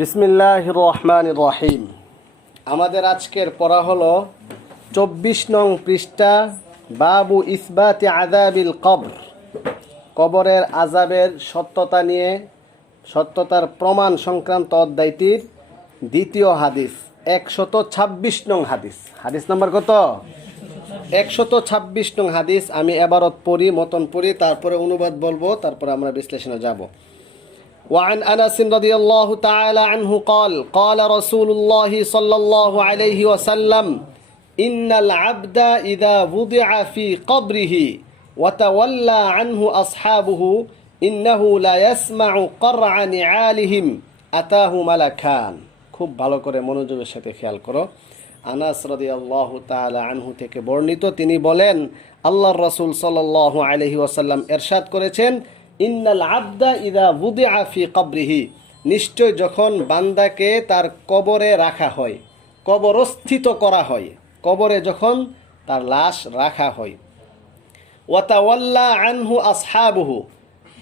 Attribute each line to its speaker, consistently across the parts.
Speaker 1: বিসমিল্লাহ রহমান রহিম আমাদের আজকের পড়া হলো চব্বিশ নং পৃষ্ঠা, বাবু ইসবাতি আজাবিল কবর। কবরের আজাবের সত্যতা নিয়ে, সত্যতার প্রমাণ সংক্রান্ত অধ্যায়টির দ্বিতীয় হাদিস, একশত ছাব্বিশ নং হাদিস। হাদিস নাম্বার কত? একশত ছাব্বিশ নং হাদিস, আমি এবারত পড়ি, মতন পড়ি, তারপরে অনুবাদ বলব, তারপরে আমরা বিশ্লেষণে যাব। وعن انس رضي الله تعالى عنه قال قال رسول الله صلى الله عليه وسلم ان العبد اذا وضع في قبره وتولى عنه اصحابه انه لا يسمع قرع نعالهم اتاه ملكان খুব ভালো করে মনোযোগের সাথে খেয়াল করো আনাস রাদিয়াল্লাহু তাআলা আনহু থেকে বর্ণিত তিনি বলেন আল্লাহর রাসূল সাল্লাল্লাহু আলাইহি ওয়াসাল্লাম এরশাদ করেছেন ইন্নাল আবদা ইদা বুদিআ ফি কবরিহি। নিশ্চয় যখন বান্দাকে তার কবরে রাখা হয়, কবরস্থিত করা হয়, কবরে যখন তার লাশ রাখা হয়। ওয়াতাওয়াল্লা আনহু আসহাবুহু।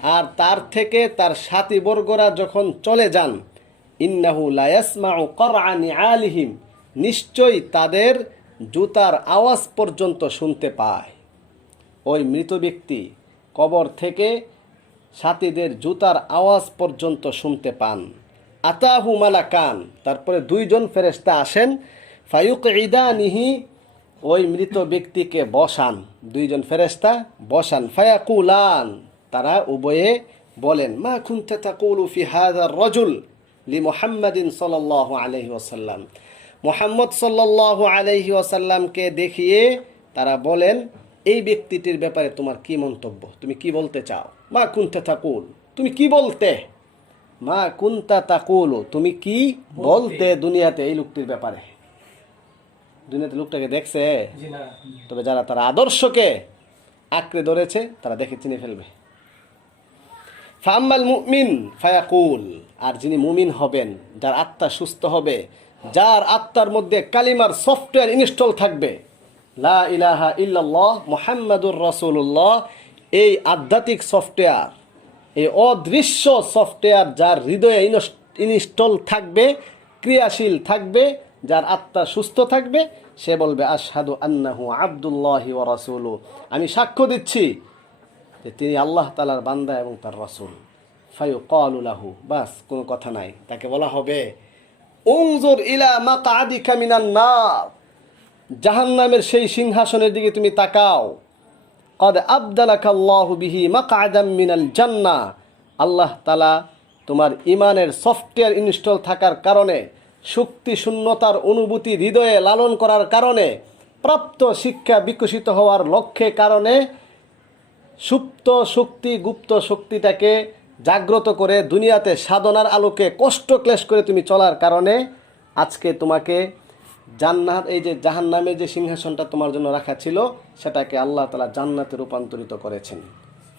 Speaker 1: আর তার থেকে তার সাথী বর্গরা যখন চলে যান, ইন্নাহু লায়াসমাউ করআনি আলিহিম নিশ্চয়ই তাদের জুতার আওয়াজ পর্যন্ত শুনতে পায়। ওই মৃত ব্যক্তি কবর থেকে সাথীদের জুতার আওয়াজ পর্যন্ত শুনতে পান। আতাহু মালাকান, তারপরে দুইজন ফেরেস্তা আসেন। ফায়ুক ইদানিহি ওই মৃত ব্যক্তিকে বসান। দুইজন ফেরেস্তা বসান। ফায়াকুলান, তারা উভয়ে বলেন, মা খুনতে তাকুলু ফি হাদার রজুল লি মুহাম্মাদিন সাল্লাল্লাহু আলাইহি ওয়াসাল্লাম। মোহাম্মদ সাল্লাল্লাহু আলাইহি ওয়াসাল্লামকে দেখিয়ে তারা বলেন, এই ব্যক্তিটির ব্যাপারে তোমার কি মন্তব্য? তুমি কি বলতে চাও? মা কুন্তা তাকুল? তুমি কি বলতে? মা কুন্তা তাকুল? তুমি কি বলতে দুনিয়াতে এই লোকটির ব্যাপারে? দুনিয়াতে লোকটাকে দেখছে? তবে যারা তার আদর্শকে আঁকড়ে ধরেছে তারা দেখে চিনে ফেলবে। ফাম্মাল মুমিন ফায়াকুল আর যিনি মুমিন হবেন যার আত্মা সুস্থ হবে যার আত্মার মধ্যে কালিমার সফটওয়্যার ইনস্টল থাকবে লা ইলাহা ইল্লাল্লাহ মুহাম্মাদুর রাসূলুল্লাহ এই আধ্যাত্মিক সফটওয়্যার, এই অদৃশ্য সফটওয়্যার যার হৃদয়ে ইনস্টল থাকবে, ক্রিয়াশীল থাকবে, যার আত্মা সুস্থ থাকবে, সে বলবে, আশহাদু আন্নাহু আব্দুল্লাহি ওয়া রাসূলু আমি সাক্ষ্য দিচ্ছি যে তিনি আল্লাহ তালার বান্দা এবং তার রসুল। ফায়ু কলুলাহু বাস, কোনো কথা নাই। তাকে বলা হবে উংজুর ইলা মাকাদিকা মিনান নার। জাহান্নামের সেই সিংহাসনের দিকে তুমি তাকাও। কদ আবদালাকা আল্লাহু বিহি মাকাদাম মিনাল জান্নাহ আল্লাহ তালা তোমার ইমানের সফটওয়্যার ইনস্টল থাকার কারণে, শক্তি শূন্যতার অনুভূতি হৃদয়ে লালন করার কারণে, প্রাপ্ত শিক্ষা বিকশিত হওয়ার লক্ষ্যে কারণে সুপ্ত শক্তি গুপ্ত শক্তিটাকে জাগ্রত করে দুনিয়াতে সাধনার আলোকে কষ্ট ক্লেশ করে তুমি চলার কারণে আজকে তোমাকে জান্নাত, এই যে জাহান্নামে যে সিংহাসনটা তোমার জন্য রাখা ছিল, সেটাকে আল্লাহ তালা জান্নাতে রূপান্তরিত করেছেন।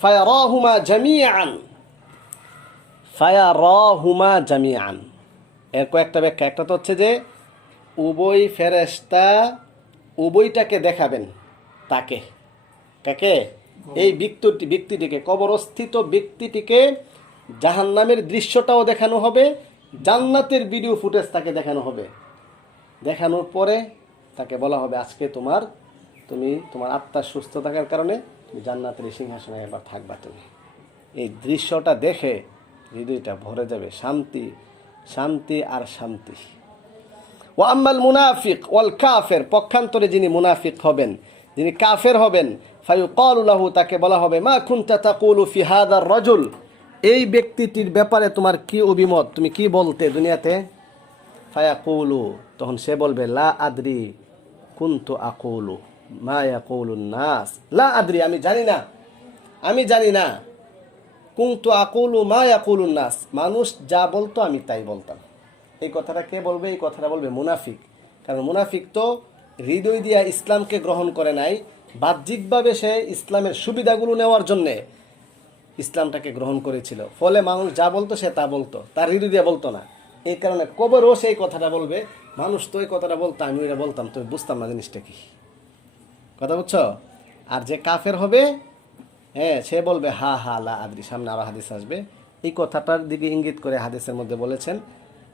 Speaker 1: ফায়া রহুমা জামিয়ান ফায়া রহুমা জামিয়ান এর কয়েকটা ব্যাখ্যা। একটা তো হচ্ছে যে, উভয় ফেরেস্তা উভয়টাকে দেখাবেন। তাকে। কাকে? এই ব্যক্তিটি ব্যক্তিটিকে, কবরস্থিত ব্যক্তিটিকে জাহান্নামের দৃশ্যটাও দেখানো হবে, জান্নাতের ভিডিও ফুটেজ তাকে দেখানো হবে। দেখানোর পরে তাকে বলা হবে, আজকে তোমার, তুমি, তোমার আত্মার সুস্থ থাকার কারণে তুমি জান্নাতের সিংহাসনে এবার থাকবা তুমি। এই দৃশ্যটা দেখে হৃদয়টা ভরে যাবে, শান্তি শান্তি আর শান্তি। ও আম্মাল মুনাফিক ওয়াল কাফের, পক্ষান্তরে যিনি মুনাফিক হবেন, যিনি কাফের হবেন ফাইউ কলুলাহু তাকে বলা হবে, মা কুন্তা তাকুলু ফি হাদার রজুল? এই ব্যক্তিটির ব্যাপারে তোমার কি অভিমত? তুমি কি বলতে দুনিয়াতে? ফায়া কৌলু তখন সে বলবে, লা আদ্রি, কুন্তু আকুলু, মা ইয়াকুলু নাস। লা আদ্রি, আমি জানি না, আমি জানি না। কুন্তু আকুলু, মা ইয়াকুলু নাস। মানুষ যা বলতো, আমি তাই বলতাম। এই কথাটা কে বলবে? এই কথাটা বলবে মুনাফিক। কারণ মুনাফিক তো হৃদয় দিয়া ইসলামকে গ্রহণ করে নাই, বাহ্যিকভাবে সে ইসলামের সুবিধাগুলো নেওয়ার জন্যে ইসলামটাকে গ্রহণ করেছিল। ফলে মানুষ যা বলতো, সে তা বলতো। তার হৃদয় দিয়ে বলতো না। এই কারণে কবরও সেই কথাটা বলবে, মানুষ তো এই কথাটা বলতো, আমি ওইটা বলতাম তো বুঝতাম না জিনিসটা কি? কথা বুঝছ? আর যে কাফের হবে হ্যাঁ সে বলবে, হা হা, লা আদ্রি সামনে আরও হাদিস আসবে। এই কথাটার দিকে ইঙ্গিত করে হাদিসের মধ্যে বলেছেন,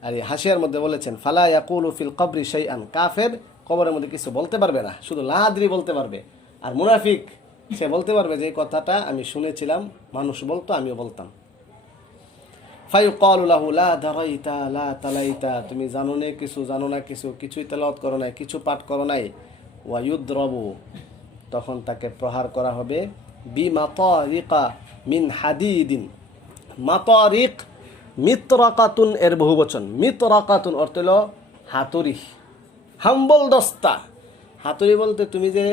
Speaker 1: আর এই হাসিয়ার মধ্যে বলেছেন, ফালা ইয়াকুলু ফিল কবরি সেই আন কাফের কবরের মধ্যে কিছু বলতে পারবে না, শুধু লাহাদ্রি বলতে পারবে। আর মুনাফিক, সে বলতে পারবে যে এই কথাটা আমি শুনেছিলাম, মানুষ বলতো, আমিও বলতাম। লা তুমি জানো না কিছু, জানো না কিছু, কিছুই তেলাওয়াত করো নাই, কিছু পাঠ করো নাই। ওয়া ইউদ্রবু, তখন তাকে প্রহার করা হবে বি মাতারিকা মিন হাদি হাদিদিন। মাতারিক মিত্রাকাতুন এর বহুবচন মিত্রাকাতুন অর্থ হলো হাতুড়ি, হাম্বল দস্তা। হাতুড়ি বলতে তুমি যে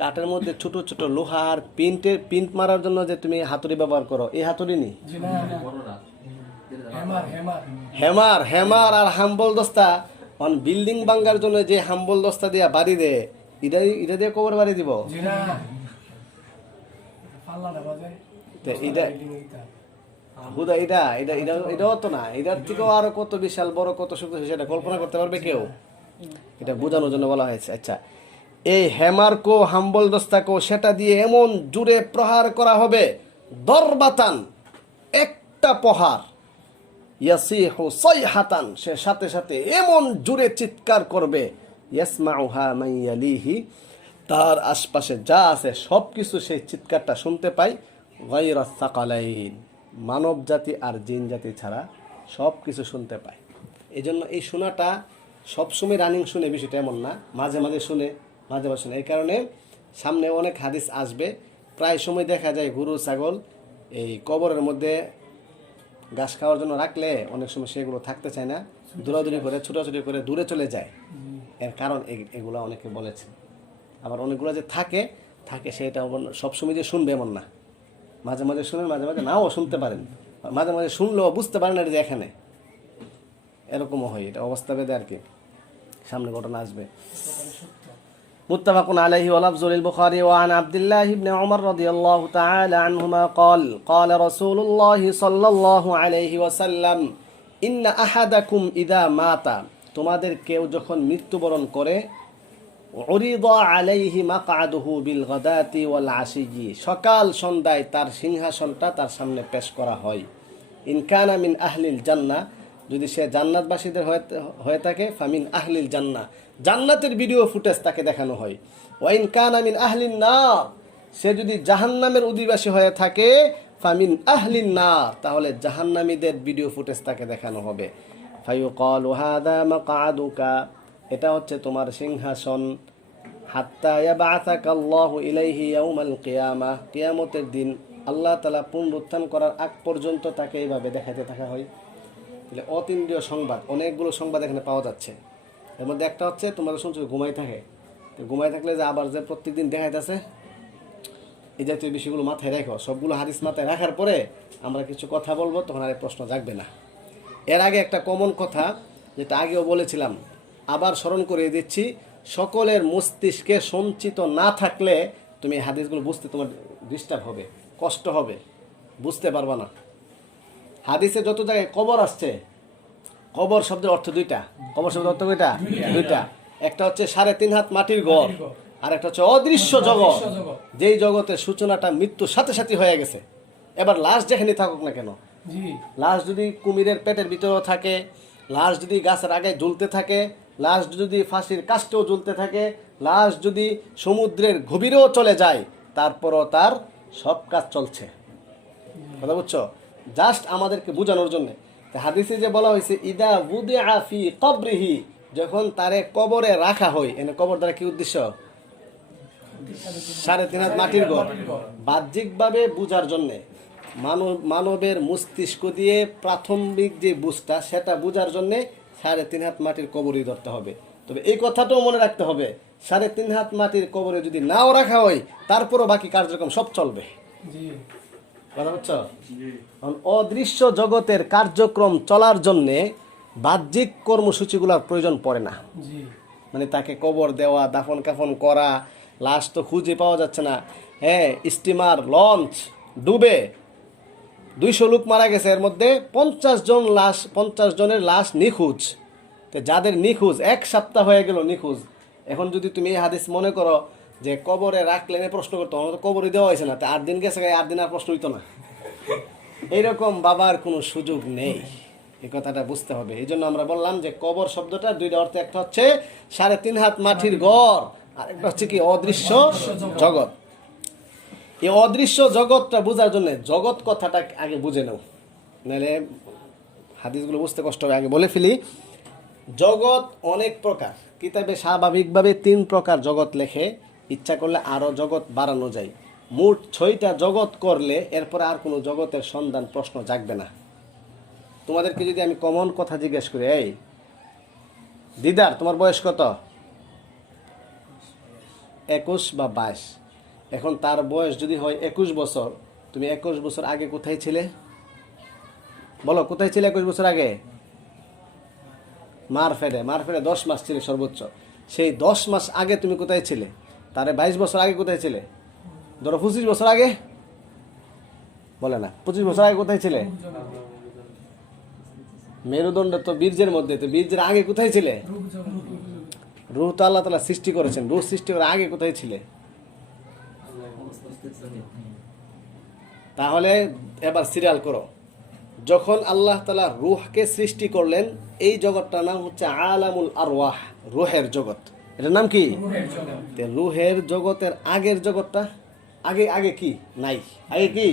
Speaker 1: কাঠের মধ্যে ছোট ছোট লোহার পিন্টের পিন্ট মারার জন্য যে তুমি হাতুড়ি ব্যবহার করো, এই হাতুড়ি না।
Speaker 2: হেমার হেমার।
Speaker 1: হেমার হেমার আর হাম্বল দস্তা। অন বিল্ডিং বাঙ্গার জন্য যে হাম্বল দস্তা দিয়া বাড়ি দে এটা এটা দিয়ে কবর বাড়ি দিব? তো হুদা এটা এটা এটা এটাও তো না এটার থেকেও আরও কত বিশাল বড় কত শক্তি সেটা কল্পনা করতে পারবে কেউ? এটা বোঝানোর জন্য বলা হয়েছে। আচ্ছা এই হ্যামারকো হাম্বল দস্তাকো সেটা দিয়ে এমন জুড়ে প্রহার করা হবে। দরবাতান একটা প্রহার। ইয়াসিহু সাইহাতান, সে সাথে সাথে এমন জুড়ে চিৎকার করবে, ইয়াসমাউহা মাইয়ালিহি তার আশপাশে যা আছে সব কিছু সেই চিৎকারটা শুনতে পাই গায়রা সাকালাইন, মানব জাতি আর জিন জাতি ছাড়া সব কিছু শুনতে পায়। এই জন্য এই শোনাটা সবসময় রানিং শুনে বিষয়টা এমন না, মাঝে মাঝে শুনে, মাঝে মাঝে শুনে। এই কারণে সামনে অনেক হাদিস আসবে, প্রায় সময় দেখা যায় গরু, ছাগল, এই কবরের মধ্যে ঘাস খাওয়ার জন্য রাখলে অনেক সময় সেগুলো থাকতে চায় না, দৌড়াদৌড়ি করে, ছোটাছুটি করে দূরে চলে যায়। এর কারণ এগুলো অনেকে বলেছে। আবার অনেকগুলো যে থাকে থাকে সেটা সবসময় যে শুনবে এমন না। মাঝে মাঝে শুনেন মাঝে মাঝে নাও শুনতে পারেন। মাঝে মাঝে শুনলেও বুঝতে পারেন এটা যে এখানে। এরকমও হয়, এটা অবস্থা বেদে আর কি। সামনে ঘটনা আসবে। متفق عليه ولفظ للبخاري وعن عبد الله بن عمر رضي الله تعالى عنهما قال قال رسول الله صلى الله عليه وسلم إن أحدكم إذا مات তোমাদের কেউ যখন মৃত্যুবরণ করে উরিদ আলাইহি মাকআদুহু বিল গাদাতি ওয়াল আশিজি সকাল সন্ধ্যায় তার সিংহাসনটা তার সামনে পেশ করা হয় ইনকানা মিন আহলিল জান্নাহ যদি সে জান্নাতবাসীদের হয়ে থাকে, ফামিন আহলিল জান্না জান্নাতের ভিডিও ফুটেজ তাকে দেখানো হয়। ওয়াইন কানা মিন আহলিন না সে যদি জাহান্নামের অধিবাসী হয়ে থাকে, ফামিন আহলিন না তাহলে জাহান্নামীদের ভিডিও ফুটেজ তাকে দেখানো হবে। ফায়ুকাল হাদা মাকআদুকা এটা হচ্ছে তোমার সিংহাসন। হাত্তা ইলাইহি কিয়ামতের দিন আল্লাহ তাআলা পুনরুত্থান করার আগ পর্যন্ত তাকে এইভাবে দেখাতে থাকা হয়। তাহলে অতীন্দ্রিয় সংবাদ, অনেকগুলো সংবাদ এখানে পাওয়া যাচ্ছে। এর মধ্যে একটা হচ্ছে, তোমরা শুনছো ঘুমাই থাকে। তো ঘুমাই থাকলে যে আবার যে প্রত্যেকদিন দেখাইতেছে, এই জাতীয় বিষয়গুলো মাথায় রাখো। সবগুলো হাদিস মাথায় রাখার পরে আমরা কিছু কথা বলব, তখন আর প্রশ্ন জাগবে না। এর আগে একটা কমন কথা, যেটা আগেও বলেছিলাম, আবার স্মরণ করে দিচ্ছি, সকলের মস্তিষ্কে সঞ্চিত না থাকলে তুমি হাদিসগুলো বুঝতে তোমার ডিস্টার্ব হবে, কষ্ট হবে, বুঝতে পারবা না। হাদিসে যত জায়গায় কবর আসছে কবর শব্দের অর্থ দুইটা। কবর শব্দের অর্থ কয়টা? দুইটা। একটা হচ্ছে সাড়ে তিন হাত মাটির ঘর আর একটা হচ্ছে অদৃশ্য জগৎ। যেই জগতের সূচনাটা মৃত্যুর সাথে সাথে হয়ে গেছে এবার লাশ যেখানে থাকুক না কেন। লাশ যদি কুমিরের পেটের ভিতরেও থাকে লাশ যদি গাছের আগে ঝুলতে থাকে লাশ যদি ফাঁসির কাষ্টেও ঝুলতে থাকে লাশ যদি সমুদ্রের গভীরেও চলে যায় তারপরও তার সব কাজ চলছে। কথা বুঝছ? জাস্ট আমাদেরকে বোঝানোর জন্য। হাদিসে যে বলা হয়েছে, ইদা বুদে আফি কবরিহি যখন তারে কবরে রাখা হয়, এনে কবর দ্বারা কি উদ্দেশ্য? সাড়ে তিন হাত মাটির ঘর। বাহ্যিকভাবে বুঝার জন্যে। মানব, মানবের মস্তিষ্ক দিয়ে প্রাথমিক যে বুঝটা, সেটা বুঝার জন্যে সাড়ে তিন হাত মাটির কবরই ধরতে হবে। তবে এই কথাটাও মনে রাখতে হবে, সাড়ে তিন হাত মাটির কবরে যদি নাও রাখা হয়, তারপরও বাকি কার্যক্রম সব চলবে। কথা বুঝছ অদৃশ্য জগতের কার্যক্রম চলার জন্যে বাহ্যিক কর্মসূচিগুলোর প্রয়োজন পড়ে না। মানে তাকে কবর দেওয়া দাফন কাফন করা লাশ তো খুঁজে পাওয়া যাচ্ছে না। হ্যাঁ স্টিমার লঞ্চ ডুবে দুইশো লোক মারা গেছে এর মধ্যে পঞ্চাশ জন লাশ পঞ্চাশ জনের লাশ নিখোঁজ। তো যাদের নিখোঁজ এক সপ্তাহ হয়ে গেল নিখোঁজ। এখন যদি তুমি এই হাদিস মনে করো যে কবরে রাখলে প্রশ্ন করতো, আমার তো কবরে দেওয়া হয়েছে না। তা আট দিন গেছে আট দিন আর প্রশ্ন হইতো না। এইরকম বাবার কোনো সুযোগ নেই। এই কথাটা বুঝতে হবে। এই জন্য আমরা বললাম যে কবর শব্দটা দুইটা অর্থ, একটা হচ্ছে সাড়ে তিন হাত মাটির ঘর আর একটা হচ্ছে কি অদৃশ্য জগৎ। এই অদৃশ্য জগৎটা বোঝার জন্য জগৎ কথাটা আগে বুঝে নাও। নাহলে হাদিসগুলো বুঝতে কষ্ট হবে। আগে বলে ফেলি, জগৎ অনেক প্রকার। কিতাবে স্বাভাবিকভাবে তিন প্রকার জগৎ লেখে। ইচ্ছা করলে আরও জগৎ বাড়ানো যায়। মোট ছয়টা জগৎ করলে এরপরে আর কোনো জগতের সন্ধান, প্রশ্ন জাগবে না। তোমাদেরকে যদি আমি কমন কথা জিজ্ঞেস করি, এই দিদার, তোমার বয়স কত? একুশ বা বাইশ। এখন তার বয়স যদি হয় একুশ বছর, তুমি একুশ বছর আগে কোথায় ছিলে? বলো, কোথায় ছিলে একুশ বছর আগে? মার ফেরে মার ফেরে দশ মাস ছিলে সর্বোচ্চ। সেই দশ মাস আগে তুমি কোথায় ছিলে? তারে বাইশ বছর আগে কোথায় ছিলে? ধরো পঁচিশ বছর আগে? বলে না, পঁচিশ বছর আগে কোথায় ছিলে? মেরুদণ্ড তো বীর্যের মধ্যে, তো বীর্যের আগে কোথায় ছিলে? রুহ তো আল্লাহ তালা সৃষ্টি করেছেন, রুহ সৃষ্টি করার আগে কোথায় ছিলে? তাহলে এবার সিরিয়াল করো। যখন আল্লাহ তালা রুহকে সৃষ্টি করলেন, এই জগৎটার নাম হচ্ছে আলামুল আরওয়াহ, রুহের জগৎ। এটার নাম কি? রুহের জগতের আগের জগৎটা আগে আগে কি? নাই। আগে কি?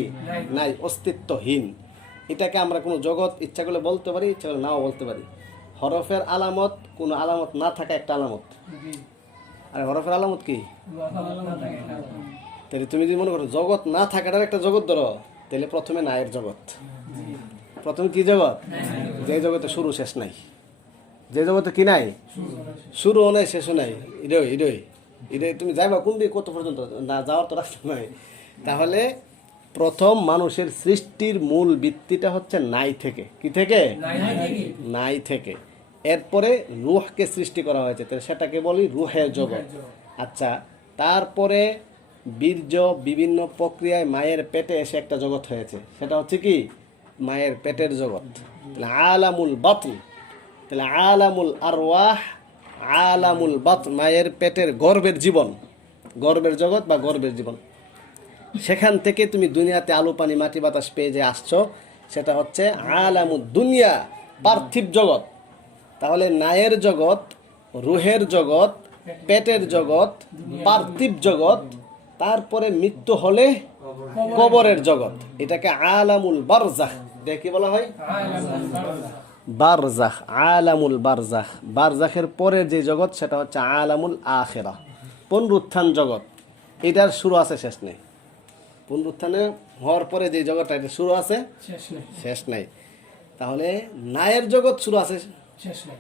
Speaker 1: নাই। অস্তিত্বহীন। এটাকে আমরা কোনো জগৎ ইচ্ছা করলে বলতে পারি ইচ্ছা করলে নাও বলতে পারি। হরফের আলামত কোনো আলামত না থাকা একটা আলামত। আর হরফের আলামত কি? তাহলে তুমি যদি মনে করো জগৎ না থাকাটার একটা জগৎ ধরো তাহলে প্রথমে নায়ের জগৎ। প্রথমে কি জগৎ? যে জগতে শুরু শেষ নাই। যে জগতে কি নাই? শুরুও নাই শেষও নাই। ইডই ইডই ইডই তুমি যাইবা কোন দিকে কত পর্যন্ত? না যাওয়ার তো রাস্তা নাই। তাহলে প্রথম মানুষের সৃষ্টির মূল ভিত্তিটা হচ্ছে নাই থেকে। কি থেকে? নাই থেকে। এরপরে রুহকে সৃষ্টি করা হয়েছে। তাহলে সেটাকে বলি রুহের জগৎ। আচ্ছা তারপরে বীর্য বিভিন্ন প্রক্রিয়ায় মায়ের পেটে এসে একটা জগৎ হয়েছে। সেটা হচ্ছে কি? মায়ের পেটের জগৎ। আলামুল বাতন তাহলে আলামুল আরওয়াহ, আলামুল বাত মায়ের পেটের গর্বের জীবন। গর্বের জগৎ বা গর্বের জীবন। সেখান থেকে তুমি দুনিয়াতে আলু, পানি, মাটি, বাতাস পেয়ে যে আসছো, সেটা হচ্ছে আলামুদ দুনিয়া, পার্থিব জগৎ। তাহলে নায়ের জগৎ, রুহের জগৎ, পেটের জগৎ, পার্থিব জগৎ, তারপরে মৃত্যু হলে কবরের জগৎ। এটাকে আলামুল বারজাহ। দেখি বলা হয়? বারজাখ আলামুল বারজাখ বারজাখের পরের যে জগৎ সেটা হচ্ছে আলামুল আখেরা। পুনরুত্থান জগৎ। এটার শুরু আছে শেষ নেই। পুনরুত্থানে হওয়ার পরে যে জগৎটা এটা শুরু আছে?
Speaker 2: শেষ নেই।
Speaker 1: নাই। তাহলে নায়ের জগৎ শুরু আছে?
Speaker 2: শেষ নেই।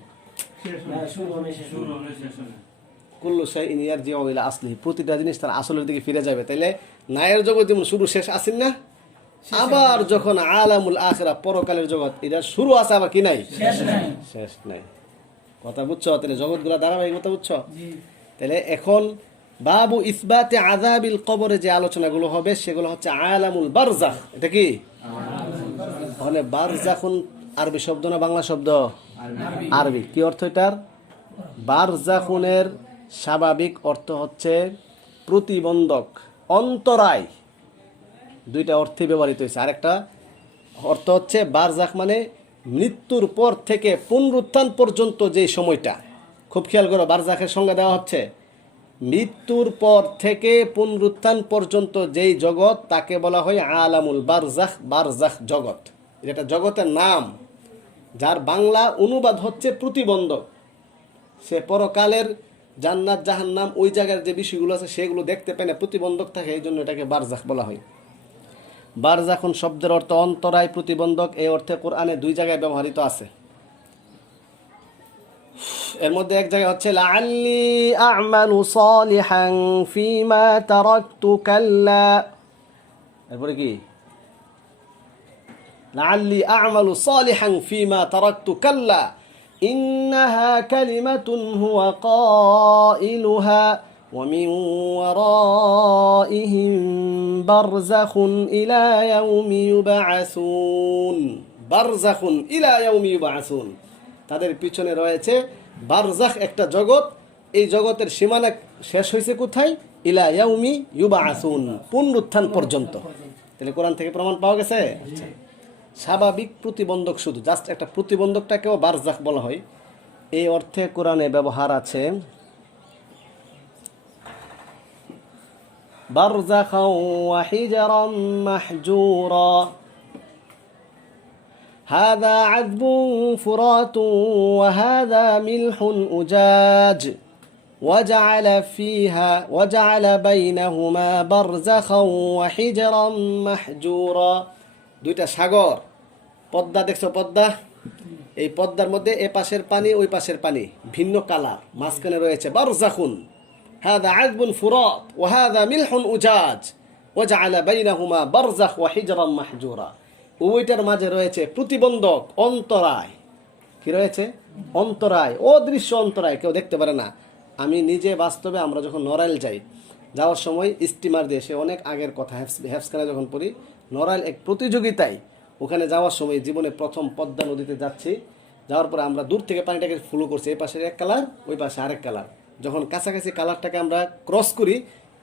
Speaker 1: কুল্লু ইনিয়ার যে অবিলা আসলি প্রতিটা জিনিস তার আসলের দিকে ফিরে যাবে। তাইলে নায়ের জগৎ যেমন শুরু শেষ আসেন না? আবার যখন আলামুল আখেরা পরকালের জগৎ এটা শুরু আছে আবার কি নাই?
Speaker 2: শেষ নাই।
Speaker 1: কথা বুঝছ? তাহলে জগৎগুলা ধারাবাহিকতা বুঝছ?
Speaker 2: জি।
Speaker 1: তাহলে এখন বাবু ইসবাতে আজাবিল কবরে যে আলোচনাগুলো হবে সেগুলো হচ্ছে আলামুল বারজাখ এটা কি? তাহলে বারজাখুন আরবি শব্দ না বাংলা শব্দ? আরবি। কি অর্থ এটার? বারজাখুনের স্বাভাবিক অর্থ হচ্ছে প্রতিবন্ধক অন্তরায়। দুইটা অর্থে ব্যবহৃত হয়েছে। আরেকটা অর্থ হচ্ছে বারজাখ মানে মৃত্যুর পর থেকে পুনরুত্থান পর্যন্ত যে সময়টা। খুব খেয়াল করো বারজাখের সঙ্গে দেওয়া হচ্ছে, মৃত্যুর পর থেকে পুনরুত্থান পর্যন্ত যেই জগৎ, তাকে বলা হয় আলামুল বারজাখ বারজাখ জগৎ। এটা জগতের নাম, যার বাংলা অনুবাদ হচ্ছে প্রতিবন্ধক। সে পরকালের জান্নাত, জাহান্নাম, ওই জায়গার যে বিষয়গুলো আছে, সেগুলো দেখতে পায় না প্রতিবন্ধক থাকে, এই জন্য এটাকে বারজাখ বলা হয়। বারজাখুন শব্দের অর্থ অন্তরায় প্রতিবন্ধক, এই অর্থে কোরআনে দুই জায়গায় ব্যবহৃত আছে। এর মধ্যে এক জায়গায় হচ্ছে, লাআল্লি আমালু সালিহান ফিমা তারাকতু কাল্লা। এরপরে কি? লাআল্লি আমালু সালিহান ফিমা তারাকতু কাল্লা। ইন্নাহা কালিমাতুন হুয়া কাইলুহা। ومن ورائهم برزخ إلى يوم يبعثون برزخ إلى يوم يبعثون তাদের পিছনে রয়েছে বারজাখ একটা জগৎ এই জগতের সীমানা শেষ হয়েছে কোথায় ইলা ইয়াউমি ইউবা আসুন পুনরুত্থান পর্যন্ত তাহলে কোরআন থেকে প্রমাণ পাওয়া গেছে আচ্ছা স্বাভাবিক প্রতিবন্ধক শুধু জাস্ট একটা প্রতিবন্ধকটাকেও বারজাখ বলা হয় এই অর্থে কোরআনে ব্যবহার আছে বারজাখা وحجرا محجورا هذا عذب فرات وهذا ملح أجاج وجعل فيها وجعل بينهما برزخا وحجرا محجورا দুইটা সাগর পদ্মা দেখছো পদ্মা এই পদ্মার মধ্যে এ পাশের পানি ওই পাশের পানি ভিন্ন কালার মাঝখানে রয়েছে বারজাখুন هذا عذب فرات وهذا ملح أجاج وجعل بينهما برزخ وحجرا محجورا উভয়টার মাঝে রয়েছে প্রতিবন্ধক অন্তরায় কি রয়েছে অন্তরায় অদৃশ্য অন্তরায় কেউ দেখতে পারে না আমি নিজে বাস্তবে আমরা যখন নড়াইল যাই যাওয়ার সময় স্টিমার দিয়ে সে অনেক আগের কথা হ্যাপসখানে যখন পড়ি নড়াইল এক প্রতিযোগিতায় ওখানে যাওয়ার সময় জীবনে প্রথম পদ্মা নদীতে যাচ্ছি যাওয়ার পরে আমরা দূর থেকে পানিটাকে ফলো করছি এই পাশের এক কালার ওই পাশে আরেক কালার যখন কাছাকাছি কালারটাকে আমরা ক্রস করি,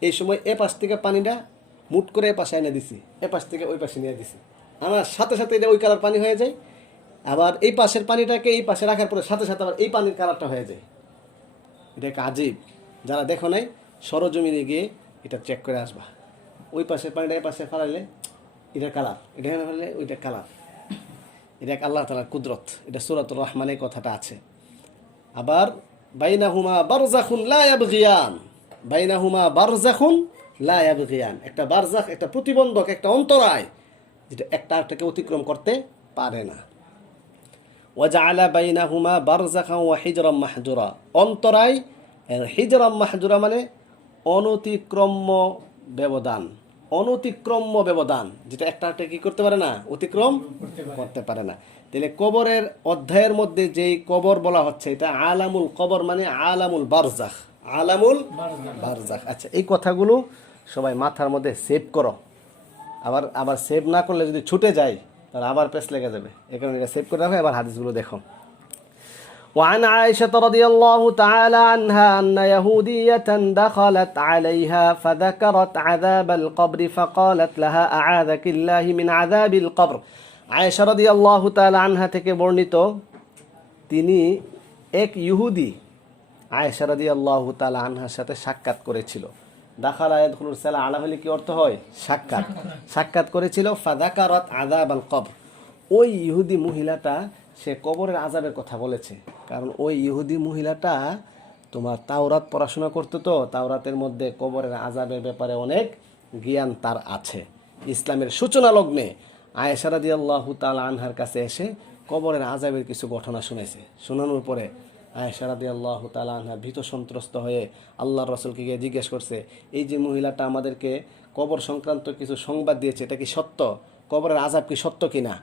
Speaker 1: এই সময় এ পাশ থেকে পানিটা মুট করে এ পাশে এনে দিছি। এ পাশ থেকে ওই পাশে নিয়ে দিছি। আমার সাথে সাথে এটা ওই কালার পানি হয়ে যায়। আবার এই পাশের পানিটাকে এই পাশে রাখার পরে সাথে সাথে আবার এই পানির কালারটা হয়ে যায়। এটা একটা আজীব। যারা দেখো নাই, সরজমিনে গিয়ে এটা চেক করে আসবা। ওই পাশের পানিটা এই পাশে ফেলাইলে এটা কালার। এটা এখানে ওইটা কালার। এটা এক আল্লাহ তালার কুদরত। এটা সুরাতুর রহমানের কথাটা আছে। আবার বাইনাহুমা বারজাখুন লা ইয়াবগিয়ান। বাইনাহুমা বারজাখুন লা ইয়াবগিয়ান। একটা বারজাখ, একটা প্রতিবন্ধক, একটা অন্তরায়, যেটা একটা আরেকটাকে অতিক্রম করতে পারে না। ওয়াজাআলা বাইনাহুমা বারজাখান ওয়া হিজরাম মাহজুরা। অন্তরায়, হিজরাম মাহজুরা মানে অনতিক্রম্য ব্যবধান। অনতিক্রম্য ব্যবধান, যেটা একটা একটা কি করতে পারে না? অতিক্রম করতে পারে না। তাহলে কবরের অধ্যায়ের মধ্যে যেই কবর বলা হচ্ছে, এটা আলামুল কবর মানে আলামুল বারজাখ। আলামুল বারজাখ। আচ্ছা এই কথাগুলো সবাই মাথার মধ্যে সেভ করো। আবার আবার সেভ না করলে যদি ছুটে যায়, তাহলে আবার পেস লেগে যাবে। কারণে এটা সেভ করে রাখো আবার হাদিসগুলো দেখো। وعن عائشة رضي الله تعالى عنها أن يهودية دخلت عليها فذكرت عذاب القبر فقالت لها أعاذك الله من عذاب القبر عائشة رضي الله تعالى عنها থেকে বর্ণিত তিনি এক ইহুদি আয়েশা রাদি আল্লাহ তালা আনহার সাথে সাক্ষাৎ করেছিল দাখাল আয়াতগুলোর সালা আলা হলে কি অর্থ হয় সাক্ষাৎ সাক্ষাৎ করেছিল ফাদাকারত আজাব আল কবর ওই ইহুদি মহিলাটা সে কবরের আজাবের কথা বলেছে। কারণ ওই ইহুদি মহিলাটা তোমার তাওরাত পড়াশোনা করতো তো, তাওরাতের মধ্যে কবরের আজাবের ব্যাপারে অনেক জ্ঞান তার আছে। ইসলামের সূচনা লগ্নে আয়েশারাদি আল্লাহ তাল আনহার কাছে এসে কবরের আজাবের কিছু ঘটনা শুনেছে। শোনানোর পরে আয়েশারাদি আল্লাহ তাল আনহা ভীত সন্ত্রস্ত হয়ে আল্লাহ রসুলকে গিয়ে জিজ্ঞেস করছে, এই যে মহিলাটা আমাদেরকে কবর সংক্রান্ত কিছু সংবাদ দিয়েছে, এটা কি সত্য? কবরের আজাব কি সত্য কিনা?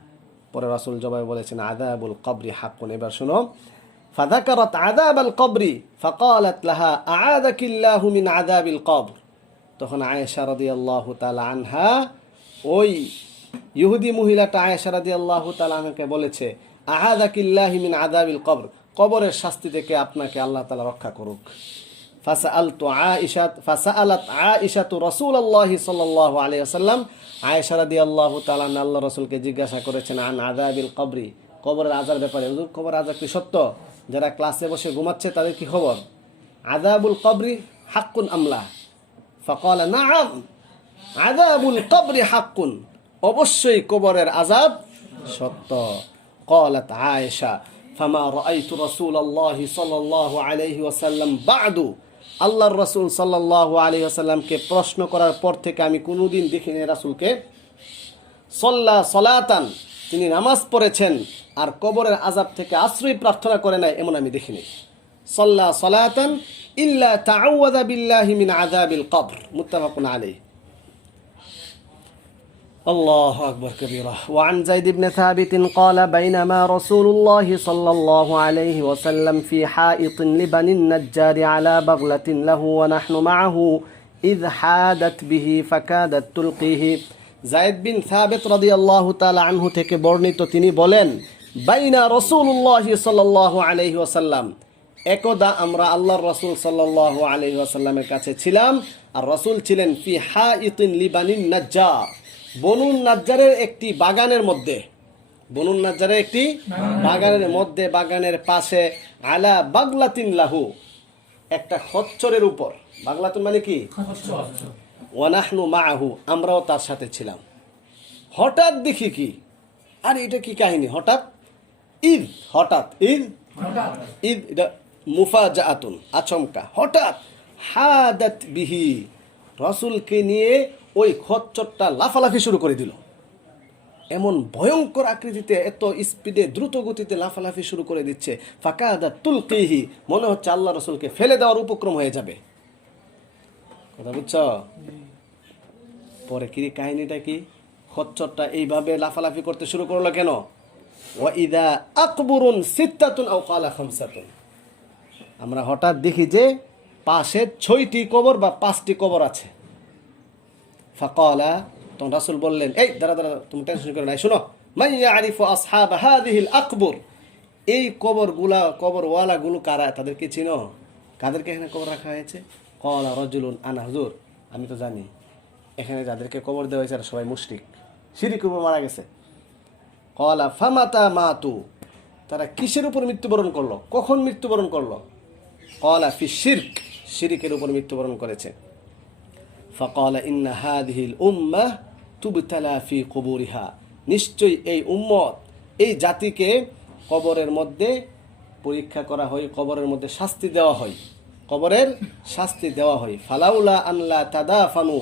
Speaker 1: পরে রাসুল জবাই বলেছেন আদাবুল কবরি হাকুন এবার শুনো ফাদাকারত আদাব আল কবরি ফাকালাত লাহা আদাকিল্লাহু মিন আদাবিল কবর। তখন আয়েশা রদি আল্লাহ তালা আনহা, ওই ইহুদি মহিলাটা আয়েশা রদি আল্লাহ তালা আনহাকে বলেছে আহাদাকিল্লাহি মিন আদাবিল কবর। কবরের শাস্তি থেকে আপনাকে আল্লাহ তালা রক্ষা করুক। ফাসআলতু আয়েশা ফাসআলাত আয়েশাতু রাসূলুল্লাহি সাল্লাল্লাহু আলাইহি ওয়াসাল্লাম আয়েশা রাদিয়াল্লাহু তাআলা আনহা আল্লাহ রাসূলকে জিজ্ঞাসা করেছেন আন আযাবিল কবরি কবরের আজার ব্যাপারে হুজুর কবর আজাব কি সত্য যারা ক্লাসে বসে ঘুমাচ্ছে তাদের কি খবর আযাবুল কবরি হাক্কুন আমলা فقال نعم عذاب القبر حق অবশ্যই কবরের আজাব সত্য قالت عائشة فما رأيت رسول الله صلى الله عليه وسلم بعد আল্লাহর রসুল সাল্লাহ আলী আসাল্লামকে প্রশ্ন করার পর থেকে আমি কোনোদিন দেখিনি রাসুলকে। সল্লা সলাতান, তিনি নামাজ পড়েছেন আর কবরের আজাব থেকে আশ্রয় প্রার্থনা করে নাই এমন আমি দেখিনি। সল্লা সলাতান ইল্লা তাআওয়াযা বিল্লাহি মিন আজাবিল কবর, মুত্তাফাকুন আলাইহি। الله أكبر كبيرة وعن زيد بن ثابت قال بينما رسول الله صلى الله عليه وسلم في حائط لبني النجار على بغلة له ونحن معه إذ حادت به فكادت تلقيه জায়দ বিন সাবেত রদি আল্লাহ তালা আনহু থেকে বর্ণিত তিনি বলেন বাইনা রসুল্লাহ সাল্লাহ আলহি ওসাল্লাম একদা আমরা আল্লাহর রসুল সাল্লাহ আলহি ওসাল্লামের কাছে ছিলাম আর রসুল ছিলেন ফি হা ইতিন লিবানিন নাজ্জার বনুন নাজ্জারের একটি বাগানের মধ্যে। বনুন নাজ্জারের একটি বাগানের মধ্যে, বাগানের পাশে আলা বাগলাতিন লাহু, একটা খচ্চরের উপর। বাগলাতুন মানে কি? ওয়ানাহনু মাআহু, আমরাও তার সাথে ছিলাম। হঠাৎ দেখি কি? আরে, এটা কি কাহিনী? হঠাৎ? ঈদ হঠাৎ। ঈদ? ঈদ, এটা মুফাজাআতুন, আচমকা। হঠাৎ হাদাত বিহি, রসুলকে নিয়ে ওই খচ্চরটা লাফালাফি শুরু করে দিল। এমন ভয়ঙ্কর আকৃতিতে এত স্পিডে দ্রুত গতিতে লাফালাফি শুরু করে দিচ্ছে। ফাঁকা আদা তুলকিহি, মনে হচ্ছে আল্লাহ রসুলকে ফেলে দেওয়ার উপক্রম হয়ে যাবে। কথা বুঝছ? পরে কি কাহিনীটা কি? খচ্চরটা এইভাবে লাফালাফি করতে শুরু করল কেন? ওয়াইদা আকবরুন সিত্তাতুন আও কালা খামসাতুন। আমরা হঠাৎ দেখি যে পাশে ছয়টি কবর বা পাঁচটি কবর আছে। ফাকালা, তখন রাসূল বললেন, এই, দাঁড়া দাঁড়া, তুমি টেনশন করো না শোনো। মাইয়া আরিফু আসহাব হাদিহিল আকবর? এই কবরগুলা, কবরওয়ালাগুলো কারা? তাদেরকে চিনো? কাদেরকে এখানে কবর রাখা হয়েছে? কলা রজুলুন, আনা হুজুর, আমি তো জানি। এখানে যাদেরকে কবর দেওয়া হয়েছে সবাই মুশরিক। শিরিক উপর মারা গেছে। কলা ফামাতা মাতু? তারা কিসের উপর মৃত্যুবরণ করল? কখন মৃত্যুবরণ করল? কলা ফি শির্ক। শিরিকের উপর মৃত্যুবরণ করেছে। ফকল ইন্না হাদিহিল উম্মাহ তুবতালা কবর ইহা নিশ্চয়ই এই উম্মত, এই জাতিকে কবরের মধ্যে পরীক্ষা করা হয়, কবরের মধ্যে শাস্তি দেওয়া হয়। কবরের শাস্তি দেওয়া হয়। ফালাউলা আনলা তাদা ফানু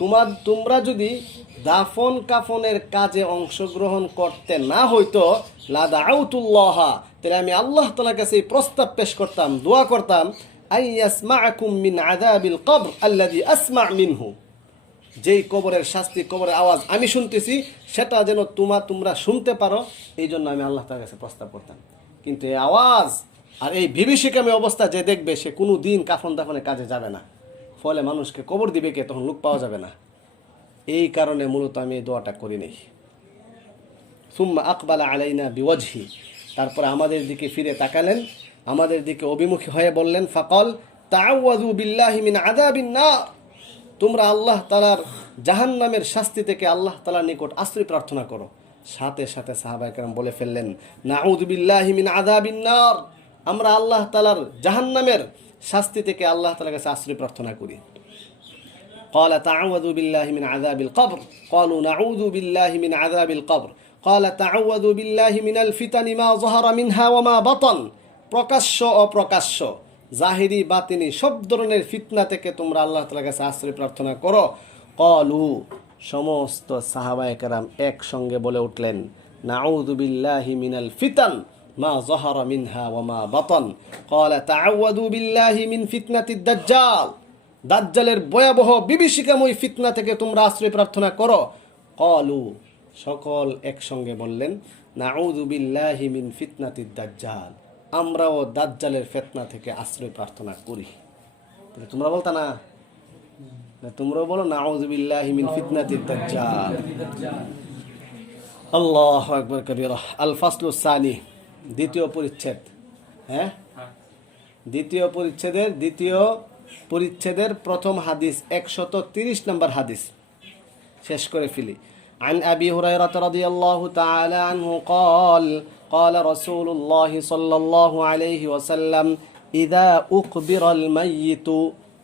Speaker 1: তোমার তোমরা যদি দাফন কাফনের কাজে অংশগ্রহণ করতে না হইতো, লাদাউতুল্লাহা, তাহলে আমি আল্লাহ তালার কাছে প্রস্তাব পেশ করতাম, দোয়া করতাম আইয়াসমাআকুম মিন আযাবিল কবর আল্লাযী আসমা' মিনহু। যেই কবরের শাস্তি, কবরের আওয়াজ আমি শুনতেছি, সেটা যেন তোমা, তোমরা শুনতে পারো এই জন্য আমি আল্লাহ তার কাছে প্রস্তাব করতাম। কিন্তু এই আওয়াজ আর এই বিভীষিকামী অবস্থা যে দেখবে, সে কোনো দিন কাফন দাফনের কাজে যাবে না। ফলে মানুষকে কবর দিবে কে, তখন লোক পাওয়া যাবে না। এই কারণে মূলত আমি এই দোয়াটা করি নেই। সুম্মা আকবালা আলাইনা বিওয়াজহি। তারপরে আমাদের দিকে ফিরে তাকালেন। আমাদের দিকে অভিমুখী হয়ে বললেন ফাকল তাআওয়াযু বিল্লাহি মিন আযাবিন নার তোমরা আল্লাহ তালার জাহান্নামের শাস্তি থেকে আল্লাহ তালার নিকট আশ্রয় প্রার্থনা করো সাথে সাথে সাহাবা একরাম বলে ফেললেন নাউযু বিল্লাহি মিন আযাবিন নার আমরা আল্লাহ তালার জাহান্নামের শাস্তি থেকে আল্লাহ তালার কাছে আশ্রয় প্রার্থনা করি قال تعوذوا بالله من عذاب القبر قالوا نعوذ بالله من عذاب القبر قال تعوذوا بالله من الفتن ما ظهر منها وما بطن প্রকাশ্য, অপ্রকাশ্য, জাহিরি, বাতিনি, সব ধরনের ফিতনা থেকে তোমরা আল্লাহ তালার কাছে আশ্রয় প্রার্থনা করো। কলু, সমস্ত সাহাবায়কেরাম একসঙ্গে বলে উঠলেন নাউদুবিল্লাহি মিনাল ফিতান, মা জহর মিনহা ও মা বতন। কলা তাউদুবিল্লাহি মিন ফিতনাতি দাজ্জাল। দাজ্জালের ভয়াবহ, বিভীষিকাময় ফিতনা থেকে তোমরা আশ্রয় প্রার্থনা করো। কলু, সকল একসঙ্গে বললেন নাউদুবিল্লাহি মিন ফিতনাতি দাজ্জাল। আমরাও দাজ্জালের ফিতনা থেকে আশ্রয় প্রার্থনা করি তাহলে তোমরা বলতা না না, তোমরাও বলো নাউযু বিল্লাহি মিন ফিতনাতিদ দাজ্জাল আল্লাহু আকবার কবিরা আল ফাসলু সানি দ্বিতীয় পরিচ্ছেদ হ্যাঁ দ্বিতীয় পরিচ্ছেদের দ্বিতীয় পরিচ্ছেদের প্রথম হাদিস একশত তিরিশ নম্বর হাদিস শেষ করে ফেলি عن أبي هريرة رضي الله تعالى عنه قال قال رسول الله صلى الله عليه وسلم إذا أقبر الميت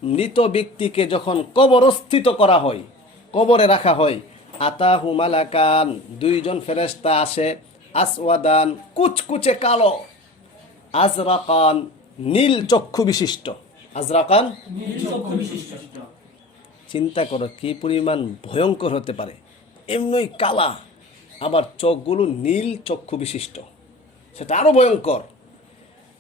Speaker 1: মৃত ব্যক্তিকে যখন কবরস্থিত করা হয় কবরে রাখা হয় আতাহু মালাকান দুইজন ফেরেশতা আসে আসওয়াদান কুচকুচে কালো আজরাকান নীল চক্ষু বিশিষ্ট আজরাকান চিন্তা করো কি পরিমাণ ভয়ঙ্কর হতে পারে এমনই কালা আবার চোখগুলো নীল চক্ষু বিশিষ্ট সেটা আরো ভয়ঙ্কর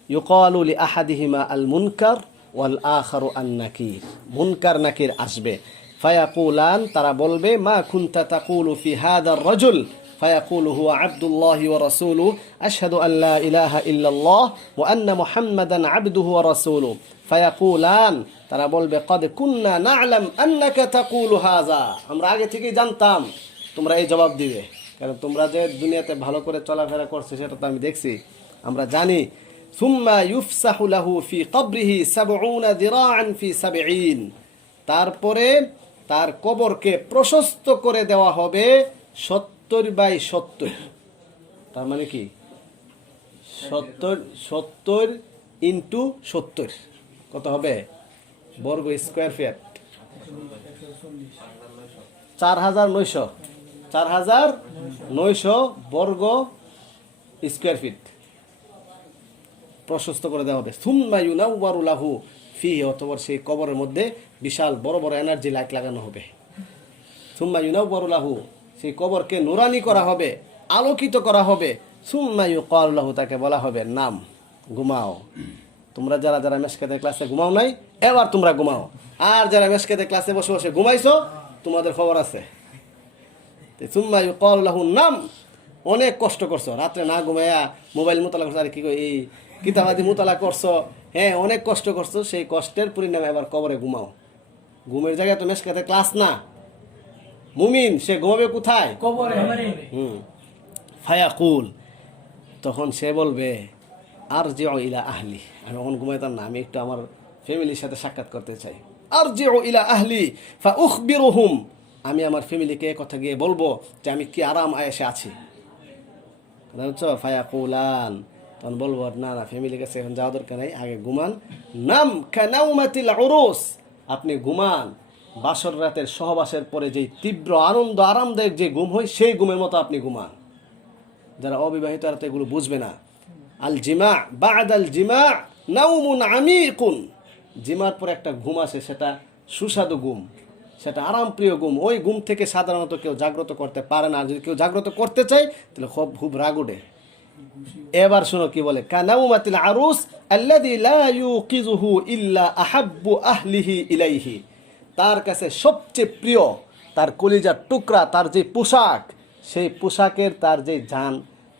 Speaker 1: ইউকালু লি আহাদিহিমা আল মুনকার ওয়াল আখারু আন নাকির মুনকার নাকির আসবে ফায়াকুলান তারা বলবে মা কুনতা তাকুলু ফি হাদার রাজুল فيقول هو عبد الله ورسوله أشهد أن لا إله إلا الله وأن محمدا عبده ورسوله فيقولان তারা বলবে কদ কুন্না না'লাম আন্নাকা তাকুলু হাযা আমরা আগে থেকেই জানতাম তোমরা এই জবাব দিবে কারণ তোমরা যে দুনিয়াতে ভালো করে চলাফেরা করছ, সেটা তো আমি দেখছি। আমরা জানি ফি ফি তারপরে তার কবরকে প্রশস্ত করে দেওয়া হবে সত্তর বাই সত্তর। তার মানে কি? সত্তর সত্তর ইন্টু সত্তর। কত হবে? বর্গ স্কোয়ার ফিট। চার হাজার নয়শো। চার হাজার নয়শো বর্গ স্কোয়ার ফিট। প্রশস্ত করে দেওয়া হবে। সুম্মা ফি অথবা সেই কবরের মধ্যে বিশাল বড় বড় এনার্জি লাইট লাগানো হবে। সুম্মা সেই কবরকে নুরানি করা হবে, আলোকিত করা হবে। সুম্মা ইউকারুলাহু তাকে বলা হবে নাম, ঘুমাও। তোমরা যারা যারা মেসকাতে ক্লাসে ঘুমাও নাই, এবার তোমরা ঘুমাও। আর যারা মেসকাতে ক্লাসে বসে বসে ঘুমাইছো, তোমাদের খবর আছে। সুম্মা ইউকারুলাহু নাম। অনেক কষ্ট করছ। রাত্রে না ঘুমাইয়া মোবাইল মোতালা করছ। আর কি কই, এই কিতাবাদি মোতালা করছ। হ্যাঁ অনেক কষ্ট করছ। সেই কষ্টের পরিণামে এবার কবরে ঘুমাও। ঘুমের জায়গায় তো মেসকাতে ক্লাস না। মুমিন সে ঘুমাবে কোথায়?
Speaker 2: কবরে।
Speaker 1: হুম। ফায়াকুল। তখন সে বলবে আর যে ইলা আহলি। আমি তখন ঘুমাইতাম না। আমি একটু আমার ফ্যামিলির সাথে সাক্ষাৎ করতে চাই। আর যে ইলা আহলি ফা উখবিরুহুম আমি আমার ফ্যামিলিকে কথা গিয়ে বলব যে আমি কি আরাম আয়েসে আছি। বুঝছ? ফায়াকুলান। তখন বলব, না না, ফ্যামিলির কাছে এখন যাওয়া দরকার নাই, আগে ঘুমান। নাম কানাউমাতিল উরুস। আপনি ঘুমান। বাসর রাতের সহবাসের পরে যেই তীব্র আনন্দ, আরামদায়ক যে ঘুম হয়, সেই ঘুমের মতো আপনি ঘুমান। যারা অবিবাহিত তারা তো এগুলো বুঝবে না। আল জিমা বাদ আল জিমা, নাউমুন আমিকুন। জিমার পর একটা ঘুম আসে, সেটা সুস্বাদু ঘুম। সেটা আরামপ্রিয় ঘুম ওই ঘুম থেকে সাধারণত কেউ জাগ্রত করতে পারে না। আর যদি কেউ জাগ্রত করতে চায়, তাহলে খুব খুব রাগ উঠে এবার শোনো কি বলে, কানাউমাতিল আরুস আল্লাযী লা ইউকিযুহু ইল্লা আহাব্বু আহলিহি ইলাইহি। তার কাছে সবচেয়ে প্রিয়, তার কলিজার টুকরা, তার যে পোশাক, সেই পোশাকের তার যে জান,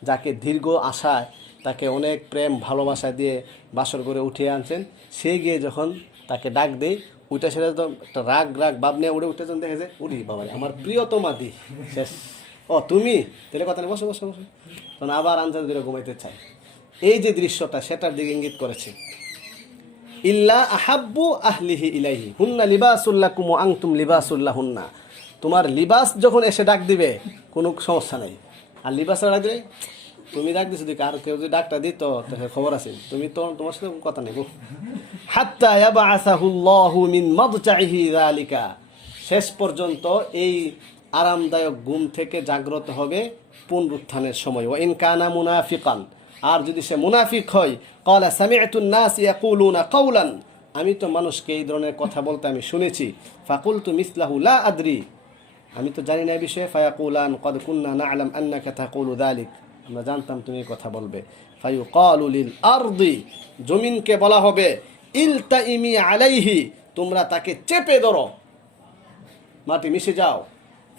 Speaker 1: যাকে দীর্ঘ আশায় তাকে অনেক প্রেম, ভালোবাসা দিয়ে বাসর করে উঠিয়ে আনছেন, সে গিয়ে যখন তাকে ডাক দেয় ওইটা সেটা তো একটা রাগ রাগ বাপ নিয়ে উঠে উঠে দেখে যে উঠি বাবা আমার প্রিয়তমা দি শেষ। ও, তুমি? তাহলে কথা নেই, বসো বসো বসো। তখন আবার আনসার ধরে ঘুমাইতে চাই এই যে দৃশ্যটা, সেটার দিকে ইঙ্গিত করেছে। ইল্লা আহাব্বু আহলিহি ইলাইহি হুন্না লিবাসুল্লাহ কুমু আংতুম লিবাসুল্লাহ হুন্না তোমার লিবাস যখন এসে ডাক দিবে, কোনো সমস্যা নাই। আর লিবাস ডাক দিলে তুমি ডাক দিছো দিকে আর কেউ যদি ডাকটা দিত খবর আছে। তুমি তো তোমার সাথে কথা নেই হাত্তা ইয়াবাসাহুল্লাহু মিন মাদচাইহি যালিকা। শেষ পর্যন্ত এই আরামদায়ক ঘুম থেকে জাগ্রত হবে পুনরুত্থানের সময়। ও ইন কানা মুনাফিকান। আর যদি সে মুনাফিক হয় কলা সামিআতুন নাস ইয়াকুলুনা কাওলান আমি তো মানুষকে এই ধরনের কথা বলতে আমি শুনেছি। ফাকুল তু মিসলাহু, লা আদ্রি। আমি তো জানি না এই বিষয়ে। ফায়াকুলান কদ কুন্না না আলাম আন্না কথা কৌলু দালিক আমরা জানতাম তুমি কথা বলবে। আরদি, জমিনকে বলা হবে ইলতাইমি আলাইহি, তোমরা তাকে চেপে ধরো। মাটি মিশে যাও।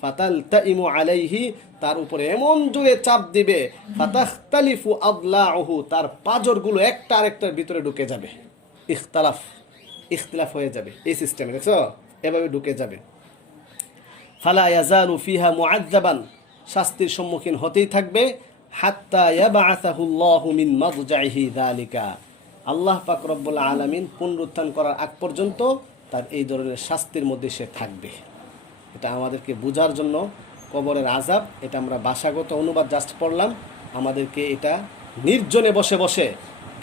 Speaker 1: ফাতাল তাইমু আলাইহি, তার উপরে এমন জোরে চাপ দিবে, ফাতাখতালিফু আদলাহু তার পাজরগুলো একটা আরেকটার ভিতরে ঢুকে যাবে। ইখতালাফ, ইখতিলাফ হয়ে যাবে এই সিস্টেমে, দেখছ? এভাবে ঢুকে যাবে। ফালা ইয়াজালু ফিহা মুআযযাবান শাস্তির সম্মুখীন হতেই থাকবে। হাত্তা ইয়াবআসাহুল্লাহু মিন মাদজাইহি যালিকা। আল্লাহ পাক রব্বুল আলামিন পুনরুত্থান করার আগ পর্যন্ত তার এই ধরনের শাস্তির মধ্যে সে থাকবে। এটা আমাদেরকে বোঝার জন্য কবরের আজাব এটা আমরা ভাষাগত অনুবাদ জাস্ট পড়লাম। আমাদেরকে এটা নির্জনে বসে বসে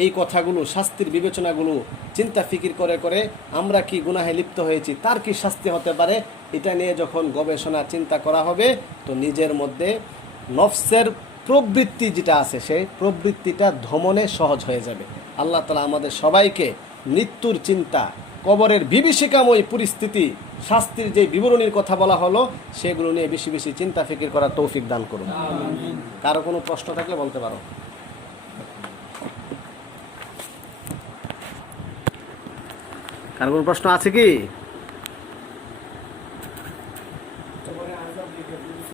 Speaker 1: এই কথাগুলো, শাস্তির বিবেচনাগুলো, চিন্তা ফিকির করে করে আমরা কি গুনাহে লিপ্ত হয়েছি, তার কি শাস্তি হতে পারে, এটা নিয়ে যখন গবেষণা, চিন্তা করা হবে, তো নিজের মধ্যে নফসের প্রবৃত্তি যেটা আছে সেই প্রবৃত্তিটা ধমনে সহজ হয়ে যাবে। আল্লাহ তালা আমাদের সবাইকে মৃত্যুর চিন্তা কবরের বিভীষিকাময় পরিস্থিতি শাস্তির যে বিবরণীর কথা বলা হলো সেগুলো নিয়ে বেশি বেশি চিন্তা ফিকির করার তৌফিক দান করুন। কারও কোনো প্রশ্ন থাকলে বলতে পারো। কারও কোনো প্রশ্ন আছে কি?